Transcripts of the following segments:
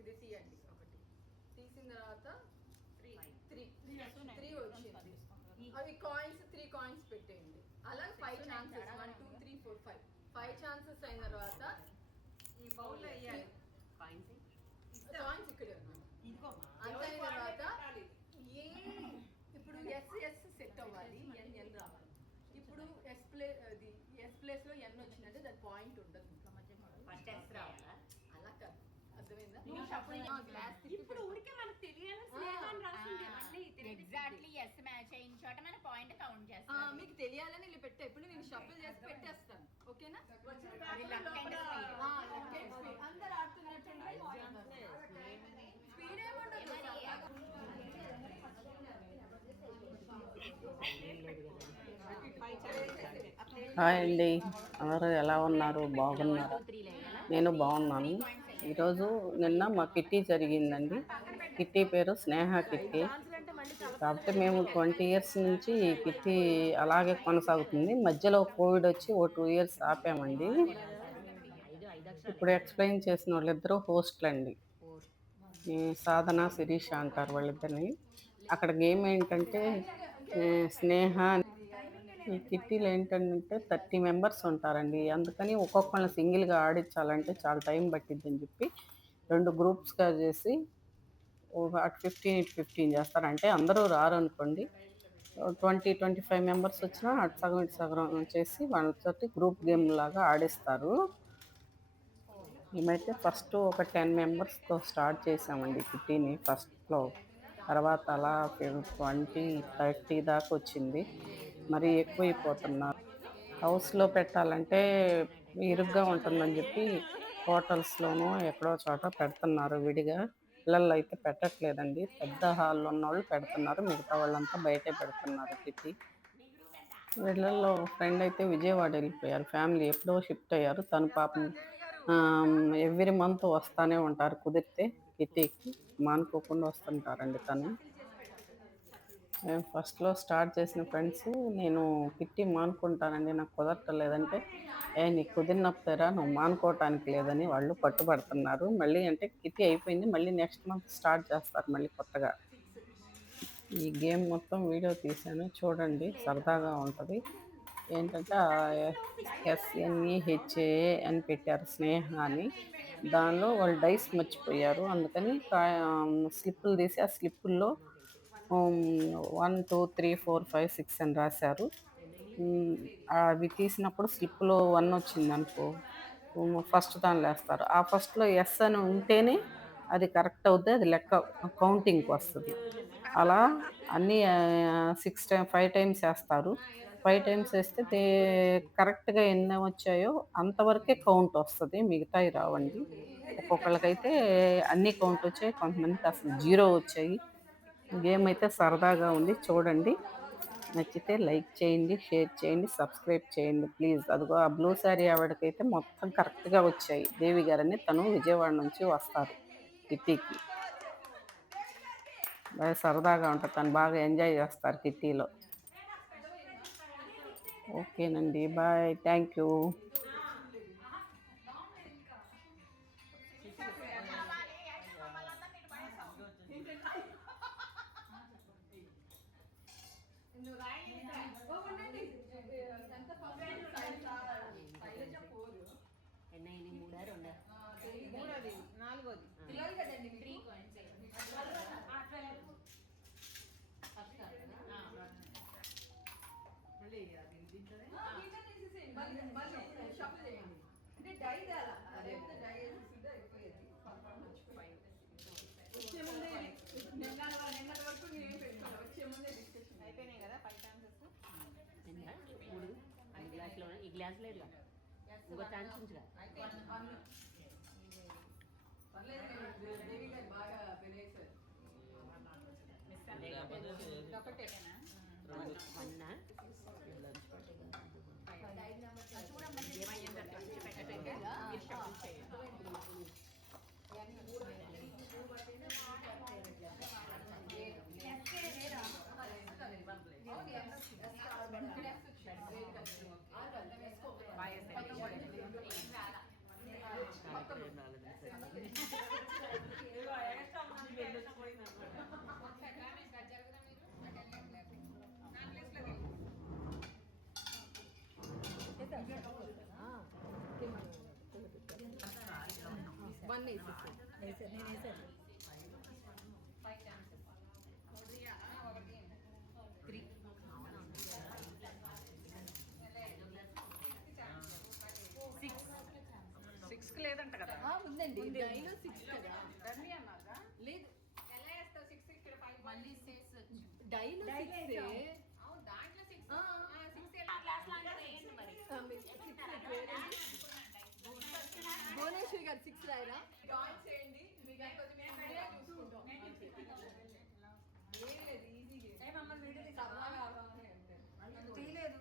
ఇది తీయండి ఒకటి. తీసిన తర్వాత త్రీ వచ్చింది. అవి కాయిన్స్ 3 కాయిన్స్ పెట్టేయండి. అలా 5 ఛాన్సెస్ 1 2 3 4 5 ఛాన్సెస్ అయిన తర్వాత ఈ బౌల్ వేయాలి. కాయిన్స్ ఇక్కడే ఉన్నాయి. అంత అయిన తర్వాత ఏ ఇప్పుడు ఎస్ సెట్ అవ్వాలి, ఎన్ రావాలి. ఇప్పుడు ఎస్ ప్లేస్ లో ఎన్ వచ్చిందంటే దాని పాయింట్ ఉండదు. అలా కాదు, అర్థమైందా? ఇప్పుడు ఊరికే మనకు తెలియాలి ఎగ్జాక్ట్లీ ఎస్ మ్యాచ్ అయిన చోట మన పాయింట్ కౌంట్ చేస్తాం. మీకు తెలియాలని ఇలా పెట్టా. ఇప్పుడు నేను షఫుల్ చేసి పెట్టేస్తాను. ఓకేనా? అందరు ఆడుతున్నట్టు స్పీడ్ ఏముండదు. హాయ్ అండి, అందరూ ఎలా ఉన్నారు? బాగున్నారు? నేను బాగున్నాను. ఈరోజు నిన్న మా కిట్టి జరిగిందండి. కిట్టి పేరు స్నేహ కిట్టి. కాబట్టి మేము 20 ఇయర్స్ నుంచి ఈ కిట్టి అలాగే కొనసాగుతుంది. మధ్యలో కోవిడ్ వచ్చి 2 ఇయర్స్ ఆపామండి. ఇప్పుడు ఎక్స్ప్లెయిన్ చేసిన వాళ్ళిద్దరూ హోస్ట్లు అండి. సాధన శిరీష అంటారు వాళ్ళిద్దరిని. అక్కడ గేమ్ ఏంటంటే స్నేహ. ఈ కిట్టీలు ఏంటంటే 30 మెంబర్స్ ఉంటారండి. అందుకని ఒక్కొక్కరిని సింగిల్గా ఆడించాలంటే చాలా టైం పట్టిద్దని చెప్పి 2 గ్రూప్స్గా చేసి అటు 15 ఇటు 15 చేస్తారంటే అందరూ రారు అనుకోండి. 20-25 మెంబర్స్ వచ్చినా అటు సగం ఇటు సగం చేసి వాళ్ళతోటి గ్రూప్ గేమ్ లాగా ఆడిస్తారు. మేమైతే ఫస్ట్ ఒక 10 మెంబర్స్తో స్టార్ట్ చేసామండి కిట్టీని ఫస్ట్లో. తర్వాత అలా 20-30 దాకా వచ్చింది. మరి ఎక్కువైపోతున్నారు. హౌస్లో పెట్టాలంటే ఇరుగ్గా ఉంటుందని చెప్పి హోటల్స్లోనూ ఎక్కడో చోట పెడుతున్నారు విడిగా. పిల్లలు అయితే పెట్టట్లేదండి. పెద్ద హాల్లో ఉన్న వాళ్ళు పెడుతున్నారు, మిగతా వాళ్ళంతా బయటే పెడుతున్నారు కిట్టి. వీళ్ళల్లో ఫ్రెండ్ అయితే విజయవాడ వెళ్ళిపోయారు. ఫ్యామిలీ ఎప్పుడో షిఫ్ట్ అయ్యారు. తను పాపం ఎవ్రీ మంత్ వస్తూనే ఉంటారు. కుదిరితే కిట్టీకి మానుకోకుండా వస్తుంటారండి. తను మేము ఫస్ట్లో స్టార్ట్ చేసిన ఫ్రెండ్స్ నేను కిట్టి మానుకుంటానండి, నాకు కుదరట్లేదంటే నీకు కుదిరినప్పుడేరా, నువ్వు మానుకోవటానికి లేదని వాళ్ళు పట్టుబడుతున్నారు. మళ్ళీ అంటే కిట్టి అయిపోయింది, మళ్ళీ నెక్స్ట్ మంత్ స్టార్ట్ చేస్తారు మళ్ళీ కొత్తగా. ఈ గేమ్ మొత్తం వీడియో తీశాను, చూడండి, సరదాగా ఉంటుంది. ఏంటంటే SNEHA అని పెట్టారు, స్నేహ అని. దానిలో వాళ్ళు డైస్ మర్చిపోయారు, అందుకని స్లిప్పులు తీసి ఆ స్లిప్పుల్లో 1 2 3 4 5 6 అని రాశారు. అవి తీసినప్పుడు స్లిప్లో 1 వచ్చింది అనుకో, ఫస్ట్ దానిలో వేస్తారు. ఆ ఫస్ట్లో ఎస్ అని ఉంటేనే అది కరెక్ట్ అవుద్ది, అది లెక్క కౌంటింగ్కి వస్తుంది. అలా అన్నీ 5 టైమ్స్ వేస్తారు. 5 టైమ్స్ వేస్తే కరెక్ట్గా ఎన్ని వచ్చాయో అంతవరకే కౌంట్ వస్తుంది, మిగతాయి రావండి. ఒక్కొక్కళ్ళకైతే అన్నీ కౌంట్ వచ్చాయి, కొంతమందికి అసలు 0 వచ్చాయి. గేమ్ అయితే సరదాగా ఉంది, చూడండి. నచ్చితే లైక్ చేయండి, షేర్ చేయండి, సబ్స్క్రైబ్ చేయండి ప్లీజ్. అదిగో ఆ బ్లూ శారీ ఆవిడకైతే మొత్తం కరెక్ట్గా వచ్చాయి. దేవి గారని, తను విజయవాడ నుంచి వస్తారు కిట్టీకి. బాగా సరదాగా ఉంటుంది, తను బాగా ఎంజాయ్ చేస్తారు కిట్టీలో. ఓకేనండి, బాయ్, థ్యాంక్ యూ. అయిపోయినాయి కదా 5 ఛాన్సెస్. ఈ గ్లాస్ లేదు, ఇంకో ఛాన్స్ ఉంచుగా. 1 వేసేసి నేను వేసాను. 5 ఛాన్సెస్ 3 6కి లేదంట కదా. ఉందండి డైలో 6 కదా రమ్మి అన్నారా? లేదు ఎలా వేస్తావు 6 ఇక్కడ 5 మళ్ళీ 6 డైలో 6 అవును దాంట్లో 6 ఆ. 6 ఎలా క్లాస్ లాంటిది ఏంటి మరి? భువనేశ్వరి గారు 6 రాయరా జాయిన్ చేయండి మీకు కొంచెం మేము రెడీగా చూసుకుంటాం ఏం లేదు ఈజీగా సరదాగా ఆడదామని అంతే చేయలేదు.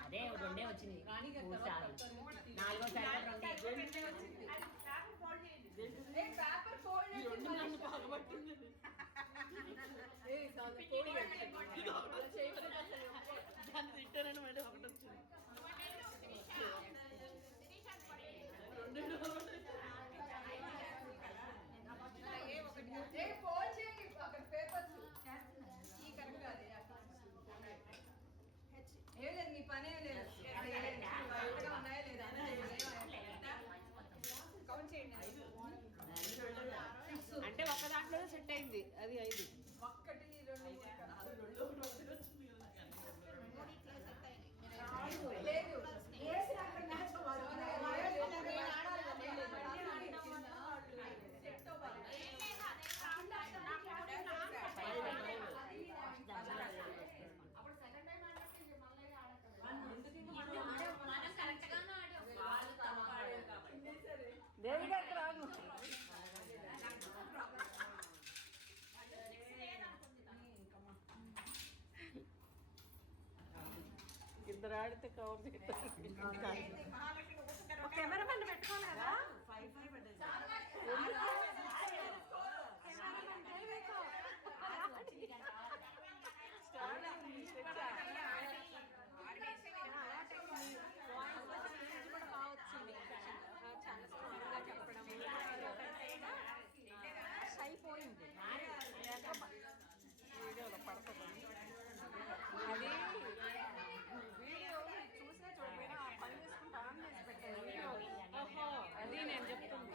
అదే రెండే వచ్చింది. 3 సార్లు 4వ సారి రెండే. పేపర్ ఫోల్డ్ దాన్ని తిట్టారని మళ్ళీ ఒకటి వచ్చింది. ఫోల్డ్ చేయండి అక్కడ పేపర్స్ ఈ కరెక్ట్ అది ఏం లేదు మీ పనే లేదు కరెక్ట్గా ఉన్నాయా లేదా కౌంట్ చేయండి అంటే ఒక్క దాంట్లో సెట్ అయింది. అది 5 ఒక్కటి 2 లేదు దేవిగా రాను. ఇద్దరు ఆడితే కవర్ కెమెరామెన్ పెట్టుకోవాలి కదా. అయిపోయింది వీడియోలో పడుతుంది. అది వీడియో చూసినా చూడకపోయినా పని చేసుకుంటూ ఆన్ చేసి పెట్టాను వీడియో. అది నేను చెప్తుంది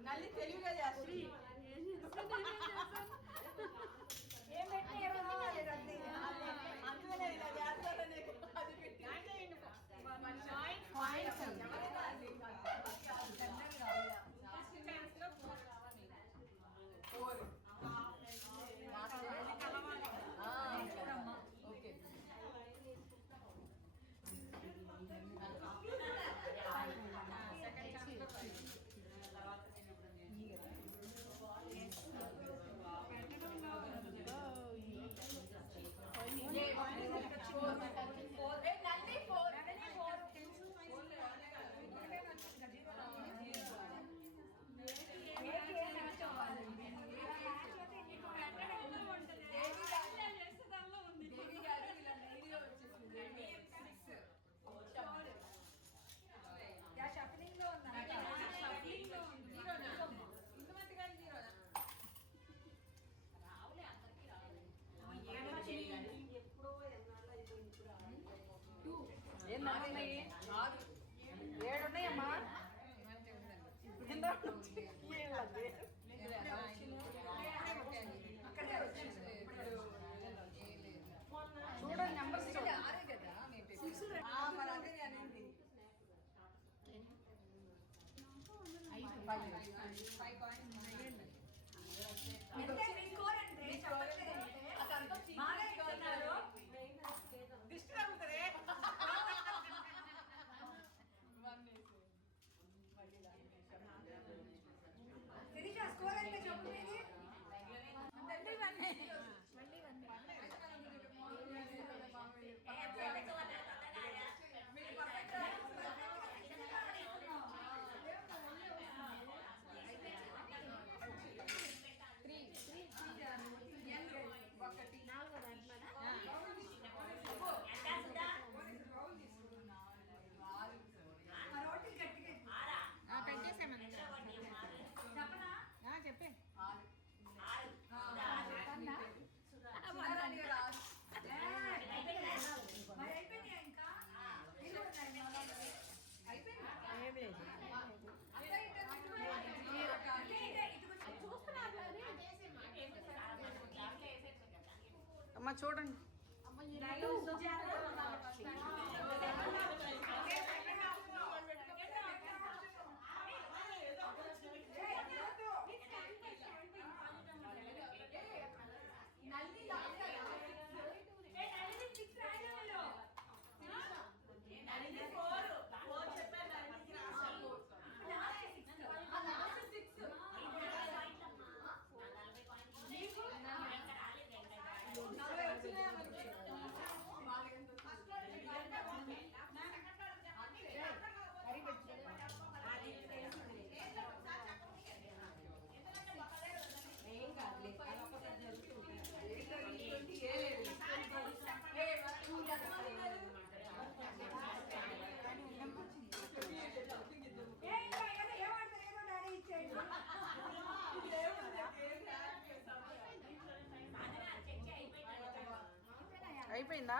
నల్లి తెలివిగా చేస్తుంది ఏం పెట్టారు చూడండి నెంబర్స్ ఆరే కదా మరి అదే నేను అనేది. Five coins. చెప్పే అమ్మ చూడండి అయిపోయిందా?